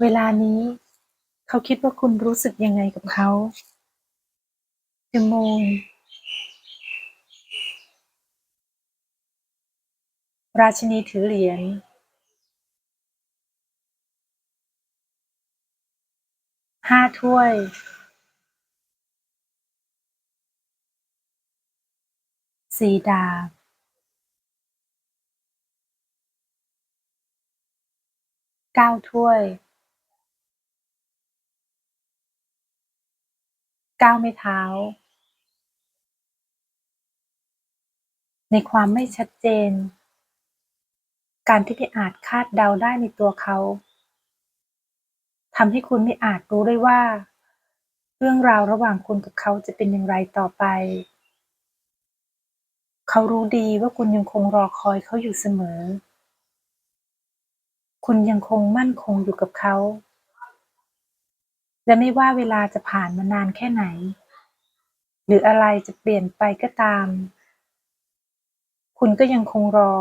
เวลานี้ เขาคิดว่าคุณรู้สึกยังไงกับเขา The Moon ราชินีถือเหรียญห้าถ้วย สี่ดาบเก้าถ้วย ก้าวไม้เท้า ในความไม่ชัดเจน การที่ไม่อาจคาดเดาได้ในตัวเขาทำให้คุณไม่อาจรู้ได้ว่า เรื่องราวระหว่างคุณกับเขาจะเป็นอย่างไรต่อไป เขารู้ดีว่าคุณยังคงรอคอยเขาอยู่เสมอ คุณยังคงมั่นคงอยู่กับเขา และไม่ว่าเวลาจะผ่านมานานแค่ไหน หรืออะไรจะเปลี่ยนไปก็ตาม คุณก็ยังคงรอ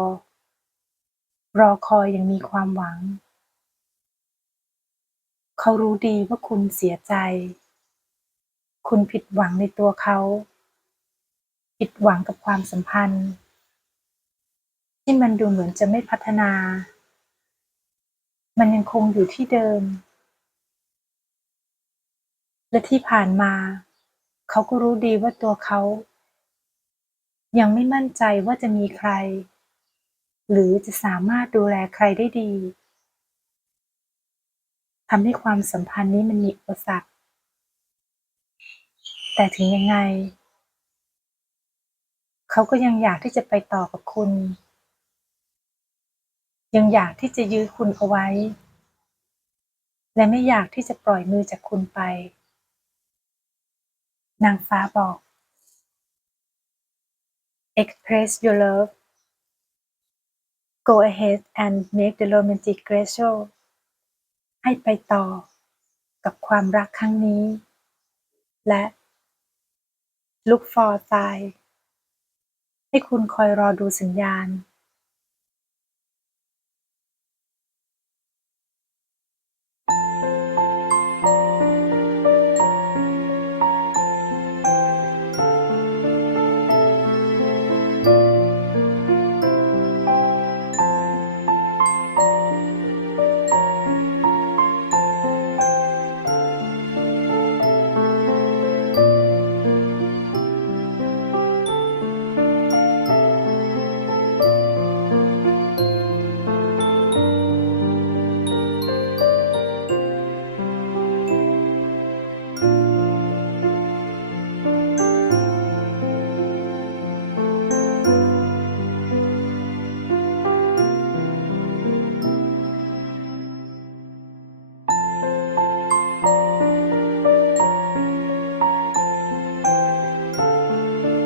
รอคอยอย่างมีความหวัง เขารู้ดีว่าคุณเสียใจ คุณผิดหวังในตัวเขา ผิดหวังกับความสัมพันธ์ ที่มันดูเหมือนจะไม่พัฒนา มันยังคงอยู่ที่เดิม และที่ผ่านมา เขาก็รู้ดีว่าตัวเขา ยังไม่มั่นใจว่าจะมีใคร หรือจะสามารถดูแลใครได้ดีทำให้ความสัมพันธ์นี้มันมีอุปสรรค แต่ถึงยังไง เขาก็ยังอยากที่จะไปต่อกับคุณ ยังอยากที่จะยื้อคุณเอาไว้ และไม่อยากที่จะปล่อยมือจากคุณไป นางฟ้าบอก express your love go ahead and make the romantic gesture ให้ไปต่อกับความรักครั้งนี้ และ look for sign ให้คุณคอยรอดูสัญญาณ